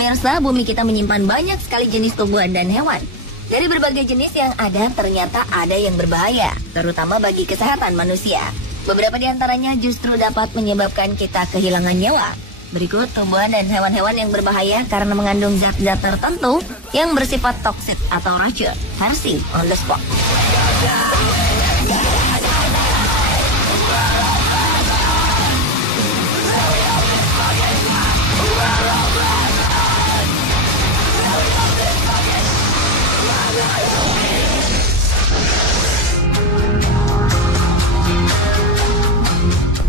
Pemirsa, bumi kita menyimpan banyak sekali jenis tumbuhan dan hewan. Dari berbagai jenis yang ada, ternyata ada yang berbahaya, terutama bagi kesehatan manusia. Beberapa di antaranya justru dapat menyebabkan kita kehilangan nyawa. Berikut tumbuhan dan hewan-hewan yang berbahaya karena mengandung zat-zat tertentu yang bersifat toksit atau racun. Versi on the spot.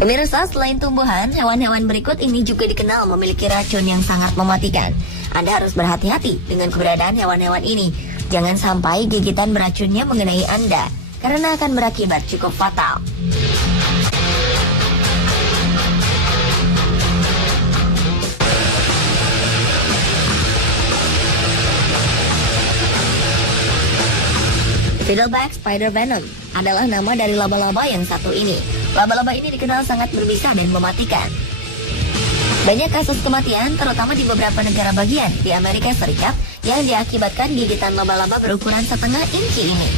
Pemirsa, selain tumbuhan, hewan-hewan berikut ini juga dikenal memiliki racun yang sangat mematikan. Anda harus berhati-hati dengan keberadaan hewan-hewan ini. Jangan sampai gigitan beracunnya mengenai Anda, karena akan berakibat cukup fatal. Fiddleback spider venom adalah nama dari laba-laba yang satu ini. Laba-laba ini dikenal sangat berbisa dan mematikan. Banyak kasus kematian, terutama di beberapa negara bagian di Amerika Serikat, yang diakibatkan gigitan laba-laba berukuran setengah inci ini.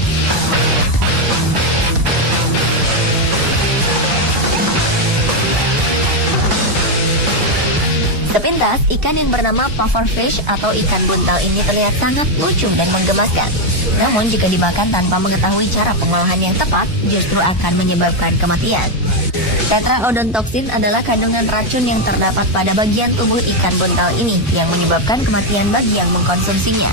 Sepintas, ikan yang bernama pufferfish atau ikan buntal ini terlihat sangat lucu dan menggemaskan. Namun jika dimakan tanpa mengetahui cara pengolahan yang tepat, justru akan menyebabkan kematian. Tetraodontoxin adalah kandungan racun yang terdapat pada bagian tubuh ikan buntal ini yang menyebabkan kematian bagi yang mengkonsumsinya.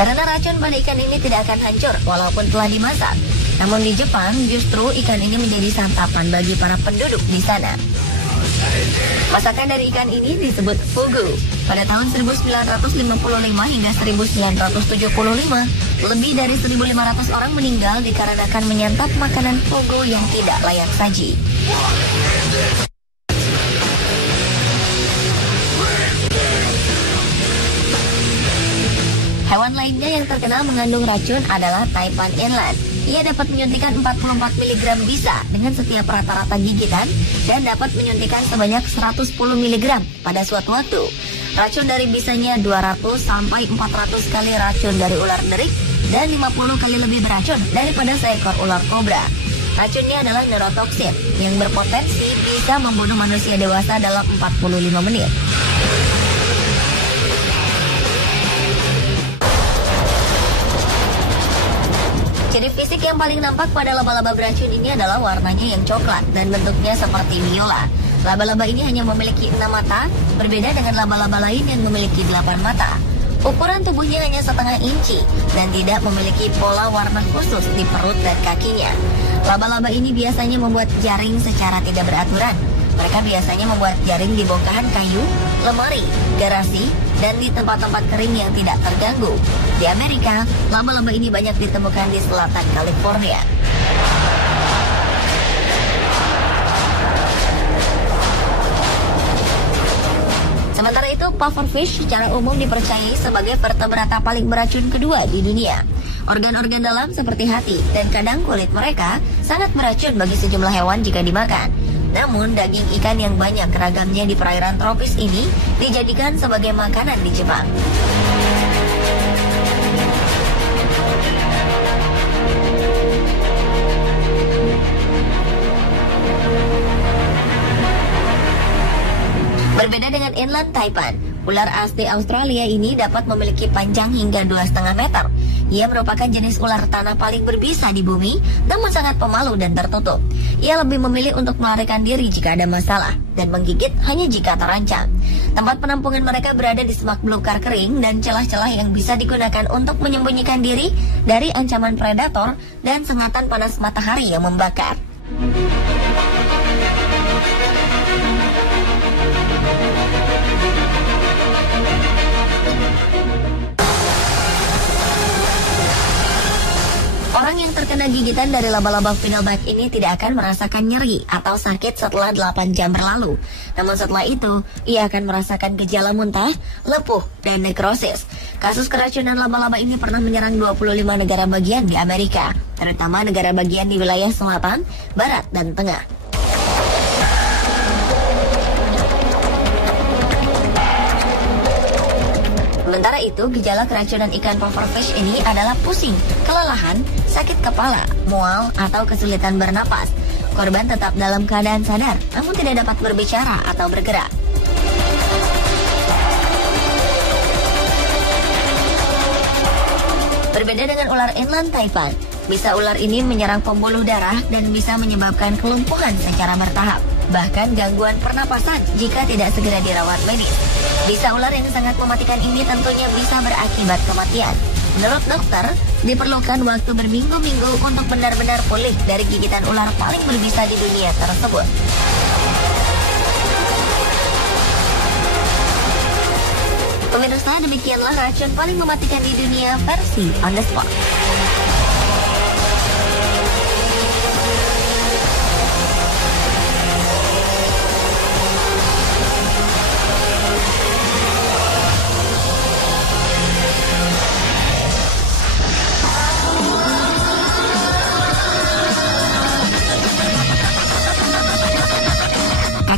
Karena racun pada ikan ini tidak akan hancur walaupun telah dimasak. Namun di Jepang, justru ikan ini menjadi santapan bagi para penduduk di sana. Masakan dari ikan ini disebut fugu. Pada tahun 1955 hingga 1975, lebih dari 1.500 orang meninggal dikarenakan menyantap makanan fugu yang tidak layak saji. Hewan lainnya yang terkenal mengandung racun adalah taipan inland. Ia dapat menyuntikkan 44 mg bisa dengan setiap rata-rata gigitan dan dapat menyuntikkan sebanyak 110 mg pada suatu waktu. Racun dari bisanya 200 sampai 400 kali racun dari ular derik dan 50 kali lebih beracun daripada seekor ular kobra. Racunnya adalah neurotoksin yang berpotensi bisa membunuh manusia dewasa dalam 45 menit. Ciri fisik yang paling nampak pada laba-laba beracun ini adalah warnanya yang coklat dan bentuknya seperti biola. Laba-laba ini hanya memiliki 6 mata, berbeda dengan laba-laba lain yang memiliki 8 mata. Ukuran tubuhnya hanya setengah inci dan tidak memiliki pola warna khusus di perut dan kakinya. Laba-laba ini biasanya membuat jaring secara tidak beraturan. Mereka biasanya membuat jaring di bongkahan kayu, lemari, garasi, dan di tempat-tempat kering yang tidak terganggu. Di Amerika, laba-laba ini banyak ditemukan di selatan California. Sementara itu, pufferfish secara umum dipercayai sebagai vertebrata paling beracun kedua di dunia. Organ-organ dalam seperti hati dan kadang kulit mereka sangat beracun bagi sejumlah hewan jika dimakan. Namun, daging ikan yang banyak ragamnya di perairan tropis ini dijadikan sebagai makanan di Jepang. Berbeda dengan inland taipan, ular asli Australia ini dapat memiliki panjang hingga 2,5 meter. Ia merupakan jenis ular tanah paling berbisa di bumi, namun sangat pemalu dan tertutup. Ia lebih memilih untuk melarikan diri jika ada masalah, dan menggigit hanya jika terancam. Tempat penampungan mereka berada di semak belukar kering dan celah-celah yang bisa digunakan untuk menyembunyikan diri dari ancaman predator dan sengatan panas matahari yang membakar. Orang yang terkena gigitan dari laba-laba fiddleback ini tidak akan merasakan nyeri atau sakit setelah 8 jam berlalu. Namun setelah itu, ia akan merasakan gejala muntah, lepuh, dan nekrosis. Kasus keracunan laba-laba ini pernah menyerang 25 negara bagian di Amerika, terutama negara bagian di wilayah selatan, barat, dan tengah. Sementara itu, gejala keracunan ikan pufferfish ini adalah pusing, kelelahan, sakit kepala, mual, atau kesulitan bernapas. Korban tetap dalam keadaan sadar, namun tidak dapat berbicara atau bergerak. Berbeda dengan ular inland taipan, bisa ular ini menyerang pembuluh darah dan bisa menyebabkan kelumpuhan secara bertahap, bahkan gangguan pernapasan jika tidak segera dirawat medis. Bisa ular yang sangat mematikan ini tentunya bisa berakibat kematian. Menurut dokter, diperlukan waktu berminggu-minggu untuk benar-benar pulih dari gigitan ular paling berbisa di dunia tersebut. Pemirsa, demikianlah racun paling mematikan di dunia versi On The Spot.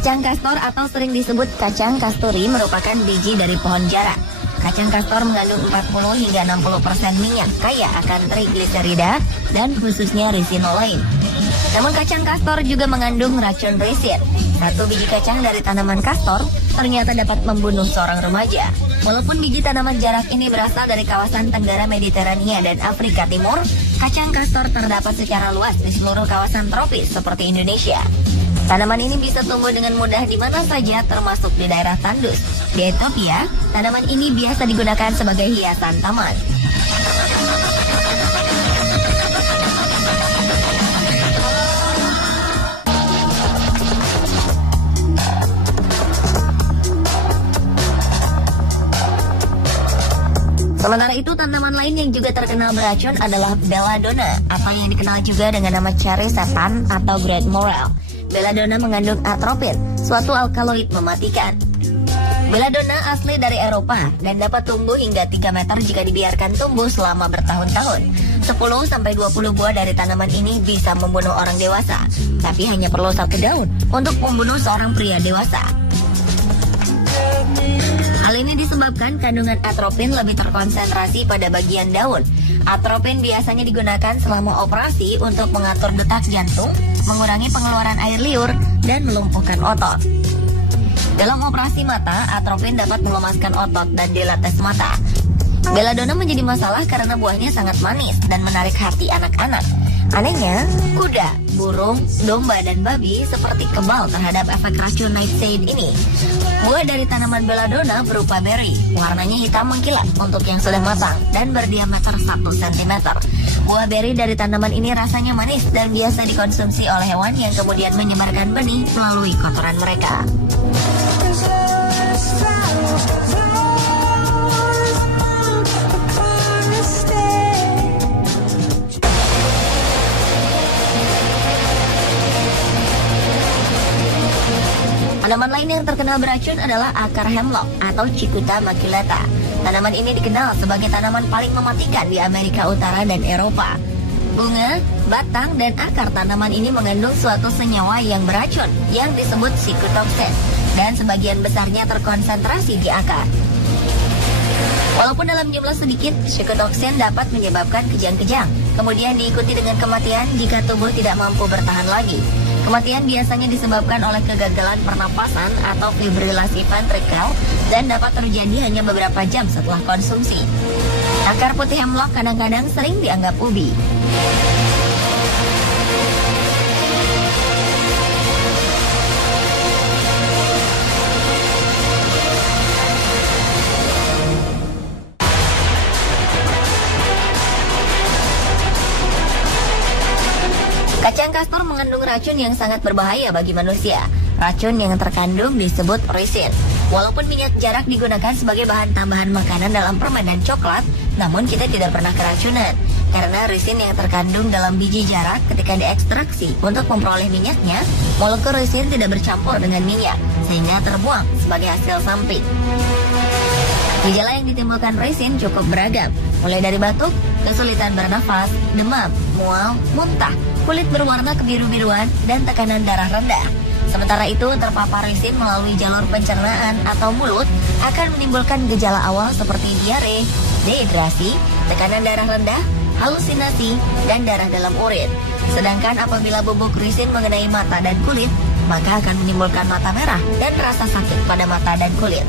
Kacang kastor atau sering disebut kacang kasturi merupakan biji dari pohon jara. Kacang kastor mengandung 40 hingga 60% minyak, kaya akan trigliserida dan khususnya resinolain. Namun kacang kastor juga mengandung racun resin. Satu biji kacang dari tanaman kastor ternyata dapat membunuh seorang remaja. Walaupun biji tanaman jarak ini berasal dari kawasan Tenggara Mediterania dan Afrika Timur, kacang kastor terdapat secara luas di seluruh kawasan tropis seperti Indonesia. Tanaman ini bisa tumbuh dengan mudah di mana saja, termasuk di daerah tandus. Di Ethiopia, tanaman ini biasa digunakan sebagai hiasan taman. Sementara itu, tanaman lain yang juga terkenal beracun adalah belladonna, atau yang dikenal juga dengan nama cherry setan atau great morel. Belladonna mengandung atropin, suatu alkaloid mematikan. Belladonna asli dari Eropa dan dapat tumbuh hingga 3 meter jika dibiarkan tumbuh selama bertahun-tahun. 10-20 buah dari tanaman ini bisa membunuh orang dewasa, tapi hanya perlu 1 daun untuk membunuh seorang pria dewasa. Hal ini disebabkan kandungan atropin lebih terkonsentrasi pada bagian daun. Atropin biasanya digunakan selama operasi untuk mengatur detak jantung, mengurangi pengeluaran air liur, dan melumpuhkan otot. Dalam operasi mata, atropin dapat melemaskan otot dan dilates mata. Belladonna menjadi masalah karena buahnya sangat manis dan menarik hati anak-anak. Anehnya, kuda, burung, domba, dan babi seperti kebal terhadap efek racun nightshade ini. Buah dari tanaman belladonna berupa berry, warnanya hitam mengkilat untuk yang sudah matang dan berdiameter 1 cm. Buah berry dari tanaman ini rasanya manis dan biasa dikonsumsi oleh hewan yang kemudian menyebarkan benih melalui kotoran mereka. Tanaman lain yang terkenal beracun adalah akar hemlock atau Cicuta maculata. Tanaman ini dikenal sebagai tanaman paling mematikan di Amerika Utara dan Eropa. Bunga, batang, dan akar tanaman ini mengandung suatu senyawa yang beracun yang disebut psikotoksin, dan sebagian besarnya terkonsentrasi di akar. Walaupun dalam jumlah sedikit, psikotoksin dapat menyebabkan kejang-kejang, kemudian diikuti dengan kematian jika tubuh tidak mampu bertahan lagi. Kematian biasanya disebabkan oleh kegagalan pernapasan atau fibrilasi ventrikel dan dapat terjadi hanya beberapa jam setelah konsumsi. Akar putih hemlock kadang-kadang sering dianggap ubi. Kacang kastor mengandung racun yang sangat berbahaya bagi manusia. Racun yang terkandung disebut resin. Walaupun minyak jarak digunakan sebagai bahan tambahan makanan dalam permen dan coklat, namun kita tidak pernah keracunan. Karena resin yang terkandung dalam biji jarak ketika diekstraksi untuk memperoleh minyaknya, molekul resin tidak bercampur dengan minyak, sehingga terbuang sebagai hasil samping. Gejala yang ditimbulkan resin cukup beragam, mulai dari batuk, kesulitan bernafas, demam, mual, muntah, kulit berwarna kebiru-biruan, dan tekanan darah rendah. Sementara itu, terpapar risin melalui jalur pencernaan atau mulut akan menimbulkan gejala awal seperti diare, dehidrasi, tekanan darah rendah, halusinasi, dan darah dalam urin. Sedangkan apabila bubuk risin mengenai mata dan kulit, maka akan menimbulkan mata merah dan rasa sakit pada mata dan kulit.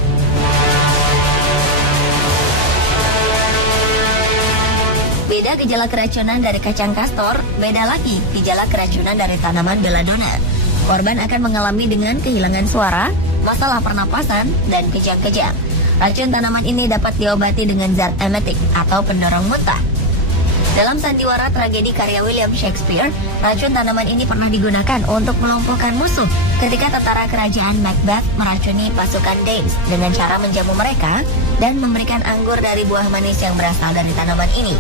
Beda gejala keracunan dari kacang kastor, beda lagi gejala keracunan dari tanaman belladonna. Korban akan mengalami dengan kehilangan suara, masalah pernapasan, dan kejang-kejang. Racun tanaman ini dapat diobati dengan zat emetik atau pendorong muntah. Dalam sandiwara tragedi karya William Shakespeare, racun tanaman ini pernah digunakan untuk melumpuhkan musuh ketika tentara kerajaan Macbeth meracuni pasukan Danes dengan cara menjamu mereka dan memberikan anggur dari buah manis yang berasal dari tanaman ini.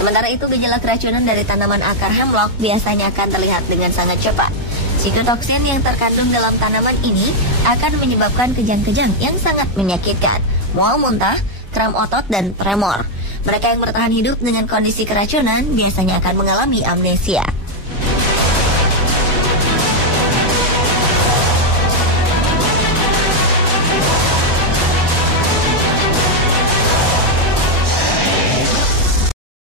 Sementara itu, gejala keracunan dari tanaman akar hemlock biasanya akan terlihat dengan sangat cepat. Sitotoksin yang terkandung dalam tanaman ini akan menyebabkan kejang-kejang yang sangat menyakitkan, mual muntah, kram otot, dan tremor. Mereka yang bertahan hidup dengan kondisi keracunan biasanya akan mengalami amnesia.